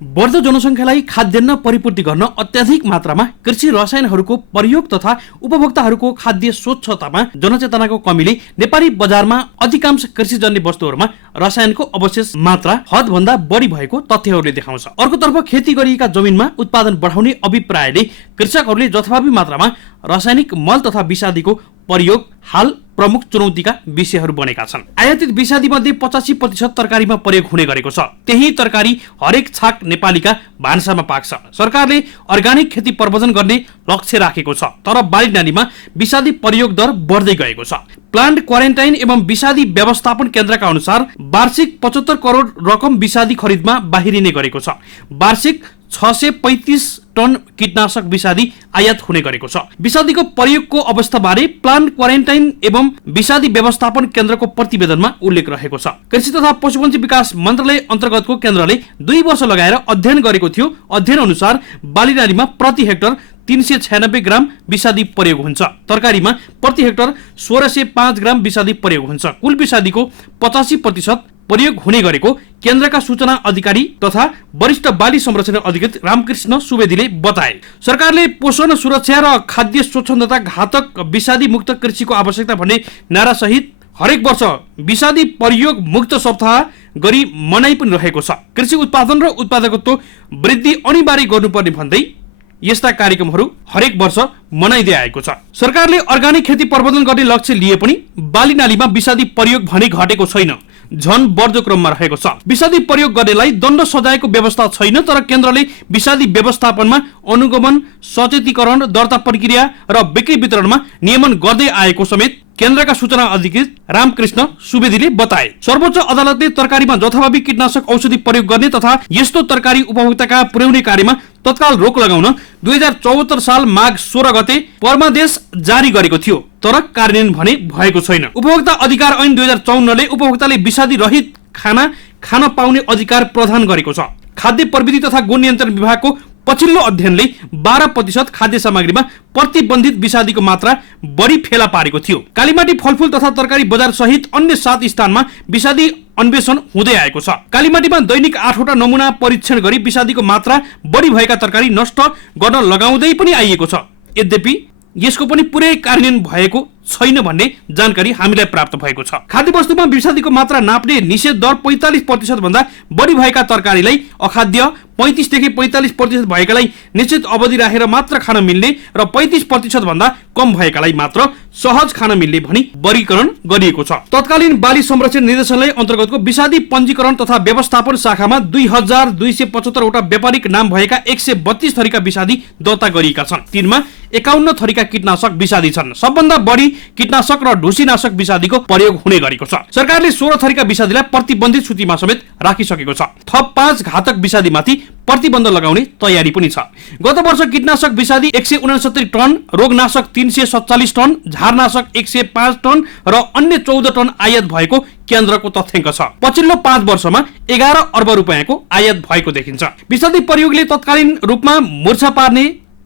बढ्दो जनसङ्ख्यालाई खाद्यान्न परिपूर्ति गर्न अत्याधिक मात्रामा कृषि रसायनहरूको प्रयोग तथा उपभोक्ताहरूको खाद्य स्वच्छतामा जनचेतनाको कमीले नेपाली बजारमा अधिकांश कृषिजन्य वस्तुहरूमा रसायनको अवशेष मात्रा हदभन्दा बढी भएको तथ्यहरूले देखाउँछ। अर्कोतर्फ खेती गरिएका जमिनमा उत्पादन बढाउने अभिप्रायले कृषकहरूले जथाभावी मात्रामा रासायनिक मल तथा विषादीको प्रयोग हाल प्रमुख चुनौतीका विषयहरू बनेका छन्। आयातित विषादी मध्ये 85% तरकारीमा प्रयोग हुने गरेको छ। त्यही तरकारी हरेक छाक नेपालीका भान्सामा पाक्छ। सरकारले अर्गानिक खेती प्रवर्धन गर्ने लक्ष्य राखेको छ, तर बाली नालीमा विषादी प्रयोग दर बढ्दै गएको छ। प्लान्ट क्वारेन्टाइन एवं विषादी व्यवस्थापन केन्द्रका अनुसार वार्षिक 75 करोड रकम विषादी खरिदमा बाहिरिने गरेको छ। वार्षिक 635 टन कीटनाशक विषादी आयात हुने गरेको छ। विषादीको प्रयोगको अवस्थाबारे प्लान्ट क्वारेन्टाइन एवं विषादी व्यवस्थापन केन्द्रको प्रतिवेदनमा उल्लेख रहेको छ। कृषि तथा पशुपन्छी विकास मन्त्रालय अन्तर्गतको केन्द्रले 2 वर्ष लगाएर अध्ययन गरेको थियो। अध्ययन अनुसार बाली नालीमा प्रति हेक्टर 396 ग्राम विषादी प्रयोग हुन्छ। तरकारीमा प्रति हेक्टर 1605 ग्राम विषादी प्रयोग हुन्छ। कुल विषादीको 85% प्रयोग हुने गरेको केन्द्रका सूचना अधिकारी तथा वरिष्ठ बाली संरक्षण अधिकृत रामकृष्ण सुवेदीले बताए। सरकारले पोषण सुरक्षा र खाद्य स्वच्छन्दता घातक विषादी मुक्त कृषिको आवश्यकता भन्ने नारा सहित हरेक वर्ष विषादी प्रयोग मुक्त सप्ताह गरी मनाइ पनि रहेको छ। कृषि उत्पादन र उत्पादकत्व वृद्धि अनिवार्य गर्नुपर्ने भन्दै यस्ता कार्यक्रमहरू हरेक वर्ष मनाइदै आएको छ। सरकारले अर्गानिक खेती प्रवर्धन गर्ने लक्ष्य लिए पनि बाली नालीमा विषादी प्रयोग भने घटेको छैन, झन बढ्दो क्रममा रहेको छ। विषादी प्रयोग गर्नेलाई दण्ड सजायको व्यवस्था छैन, तर केन्द्रले विषादी व्यवस्थापनमा अनुगमन, सचेतीकरण, दर्ता प्रक्रिया र बिक्री वितरणमा नियमन गर्दै आएको समेत केन्द्रका सूचना अधिकृत रामकृष्ण सुवेदीले बताए। सर्वोच्च अदालतले तरकारीमा जथाभावी कीटनाशक औषधि प्रयोग गर्ने तथा यस्तो तरकारी उपभोक्ताका पुर्याउने कार्यमा तत्काल रोक लगाउन 2074 साल माघ 16 गते परमादेश जारी गरेको थियो, तर कार्यान्वयन भने भएको छैन। उपभोक्ता अधिकार ऐन 2054 ले उपभोक्ताले विषादी रहित खाना खान पाउने अधिकार प्रदान गरेको छ। खाद्य प्रविधि तथा गुण नियन्त्रण विभागको पछिल्लो अध्ययनले 12% खाद्य सामग्रीमा प्रतिबन्धित विषादीको मात्रा बढी फेला पारेको थियो। कालीमाटी फलफूल तथा तरकारी बजार सहित अन्य 7 स्थानमा विषादी अन्वेषण हुँदै आएको छ। कालीमाटीमा दैनिक 8 वटा नमुना परीक्षण गरी विषादीको मात्रा बढी भएका तरकारी नष्ट गर्न लगाउँदै पनि आइएको छ। यद्यपि यसको पनि पुरै कार्यान्वयन भएको छैन भन्ने जानकारी हामीलाई प्राप्त भएको छ। खाद्य वस्तुमा विषादीको मात्रा नाप्ने निषेध दर 45% भन्दा बढी भएका तरकारीलाई अखाद्य, 35 देखि 45% भएकालाई निश्चित अवधि राखेर मात्र खान मिल्ने र 35% भन्दा कम भएकालाई मात्र सहज खान मिल्ने भनी वर्गीकरण गरिएको छ। तत्कालीन बाली संरक्षण निर्देशालय अन्तर्गतको विषादी पञ्जीकरण तथा व्यवस्थापन शाखामा 2275 वटा व्यापारिक नाम भएका 132 थरीका विषादी दर्ता गरिएका छन्। तिनमा 51 थरीका कीटनाशक विषादी छन्। सबभन्दा बढी कीटनाशक र ढुसीनाशक विषादीको प्रयोग हुने गरेको छ। सरकारले 16 थरीका विषादीलाई प्रतिबन्धित सूचीमा समेत राखिसकेको छ। थप 5 घातक विषादीमाथि प्रतिबन्ध लगाउने तयारी पनि छ। गत वर्ष कीटनाशक विषादी 169 टन, रोगनाशक 347 टन, झारनाशक 105 टन र अन्य 14 टन आयात भएको केन्द्रको तथ्याङ्क छ। पछिल्लो 5 वर्षमा 11 अर्ब रुपैयाँको आयात भएको देखिन्छ। विषादी प्रयोगले तत्कालीन रूपमा मूर्छा पार्ने,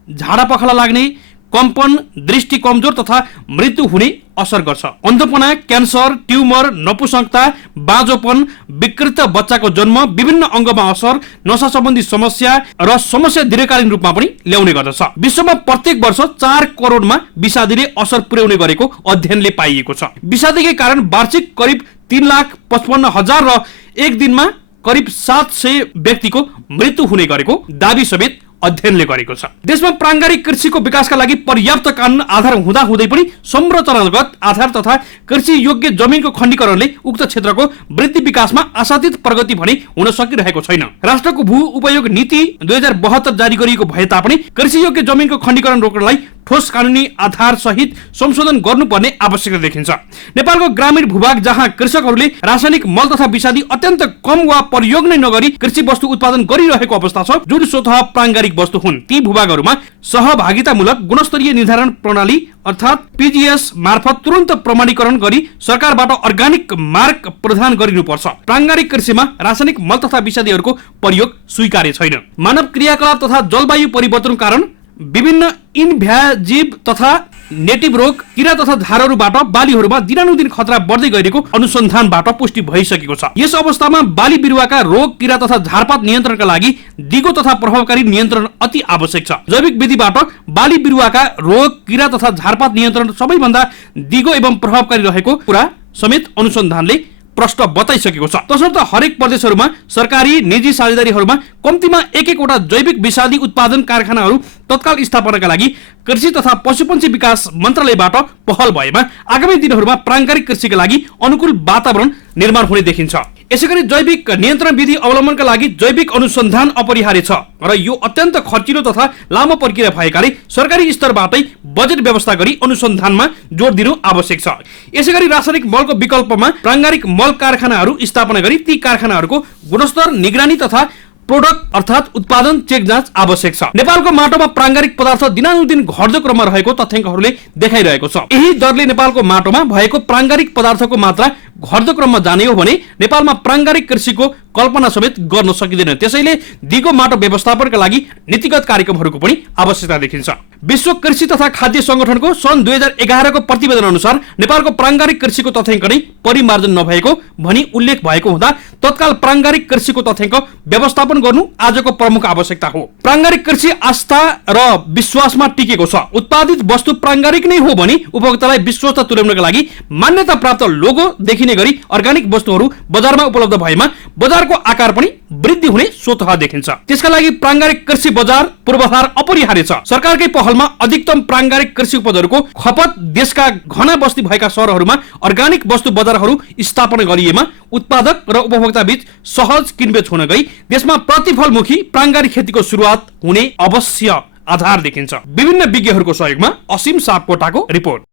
झाडा पखाला लाग्ने, कम्पन, दृष्टि कमजोर तथा मृत्यु हुने असर गर्छ। अन्धपना, क्यान्सर, ट्युमर, नपुंसकता, बाँझोपन, विकृत बच्चाको जन्म, विभिन्न अङ्गमा असर, नशा सम्बन्धी समस्या र समस्या दीर्घकालीन रूपमा पनि ल्याउने गर्दछ। विश्वमा प्रत्येक वर्ष 4 करोडमा विषादीले असर पुर्याउने गरेको अध्ययनले पाइएको छ। विषादीकै कारण वार्षिक करिब 3,55,000 र एक दिनमा करिब 700 व्यक्तिको मृत्यु हुने गरेको दावी समेत अध्ययनले गरेको छ। देशमा प्राङ्गारिक कृषिको विकासका लागि पर्याप्त कानुन आधार हुँदा हुँदै पनि संरचनागत आधार तथा कृषि योग्य जमिनको खण्डीकरणले उक्त क्षेत्रको वृद्धि विकासमा आशातीत प्रगति भने हुन सकिरहेको छैन। राष्ट्रको भू उपयोग नीति 2072 जारी गरिएको भए तापनि कृषि योग्य जमिनको खण्डीकरण रोक्नलाई ठोस कानुनी आधार सहित संशोधन गर्नुपर्ने आवश्यकता देखिन्छ। नेपालको ग्रामीण भूभाग जहाँ कृषकहरूले रासायनिक मल तथा विषादी अत्यन्त कम वा प्रयोग नै नगरी कृषि वस्तु उत्पादन गरिरहेको अवस्था छ, जुन स्वतः प्राङ्गारिक वस्तु हुन्, ती भूभागहरूमा सहभागितामूलक गुणस्तरीय निर्धारण प्रणाली अर्थात् पीजीएस मार्फत तुरन्त प्रमाणीकरण गरी सरकारबाट अर्गानिक मार्क प्रदान गरिनुपर्छ। प्राङ्गारिक कृषिमा रासायनिक मल तथा विषादीहरूको प्रयोग स्वीकार्य छैन। मानव क्रियाकलाप तथा जलवायु परिवर्तनको कारण विभिन्न इन्भ्याजिभ तथा नेटिभ रोग, किरा तथा झारहरूबाट बालीहरूमा दिनानुदिन खतरा बढ्दै गएको अनुसन्धानबाट पुष्टि भइसकेको छ। यस अवस्थामा बाली बिरुवाका रोग, किरा तथा झारपात नियन्त्रणका लागि दिगो तथा प्रभावकारी नियन्त्रण अति आवश्यक छ। जैविक विधिबाट बाली बिरुवाका रोग, किरा तथा झारपात नियन्त्रण सबैभन्दा दिगो एवं प्रभावकारी रहेको कुरा समेत अनुसन्धानले प्रश्न बताइसकेको छ। तसर्थ हरेक प्रदेशहरूमा सरकारी निजी साझेदारीहरूमा कम्तीमा एक-एकवटा जैविक विषादी उत्पादन कारखानाहरू तत्काल स्थापनाका लागि कृषि तथा पशुपन्छी विकास मन्त्रालयबाट पहल भएमा आगामी दिनहरूमा प्राङ्गारिक कृषिका लागि अनुकूल वातावरण निर्माण हुने देखिन्छ। यसैगरी जैविक नियन्त्रण विधि अवलम्बनका लागि जैविक अनुसन्धान अपरिहार्य छ र यो अत्यन्त खर्चिलो तथा लामो प्रक्रिया भएकाले सरकारी स्तरबाटै बजेट व्यवस्था गरी अनुसन्धानमा जोड दिनु आवश्यक छ। यसैगरी रासायनिक मलको विकल्पमा प्राङ्गारिक मल कारखानाहरू स्थापना गरी ती कारखानाहरूको गुणस्तर निगरानी तथा प्रोडक्ट अर्थात उत्पादन चेक जाँच आवश्यक छ। नेपालको माटोमा प्राङ्गारिक पदार्थ दिनानुदिन घट्दो क्रममा रहेको तथ्याङ्कहरूले देखाइरहेको छ। यही दरले नेपालको माटोमा भएको प्राङ्गारिक पदार्थको मात्रा घट्दो क्रममा जाने हो भने नेपालमा प्राङ्गारिक कृषिको कल्पना समेत गर्न सकिँदैन। त्यसैले दिगो माटो व्यवस्थापनका लागि नीतिगत कार्यक्रमहरूको पनि आवश्यकता देखिन्छ। विश्व कृषि तथा खाद्य संगठनको सन् 2011 को प्रतिवेदन अनुसार नेपालको प्राङ्गारिक कृषिको तथ्याङ्क नै परिमार्जन नभएको भनी उल्लेख भएको हुँदा तत्काल प्राङ्गारिक कृषिको तथ्याङ्क व्यवस्थापन गर्नु आजको प्रमुख आवश्यकता हो। प्राङ्गारिक कृषि आस्था र विश्वासमा टिकेको छ। उत्पादित वस्तु प्राङ्गारिक नै हो भने उपभोक्तालाई विश्वस्त तुल्याउनका लागि मान्यता प्राप्त लोगो देखिने गरी अर्गानिक वस्तुहरू बजारमा उपलब्ध भएमा बजारको आकार पनि वृद्धि हुने स्वतः देखिन्छ। त्यसका लागि प्राङ्गारिक कृषि बजार पूर्वाधार अपरिहार्य छ। सरकारकै पहलमा अधिकतम प्राङ्गारिक कृषि उपजहरूको खपत देशका घना बस्ती भएका शहरहरूमा अर्गानिक वस्तु बजारहरू स्थापना गरिएमा उत्पादक र उपभोक्ता बीच सहज किनबेच हुन गई देशमा प्रतिफलमुखी प्राङ्गारिक खेतीको सुरुवात हुने अवश्य आधार देखिन्छ। विभिन्न विज्ञहरूको सहयोगमा असीम सापकोटाको रिपोर्ट।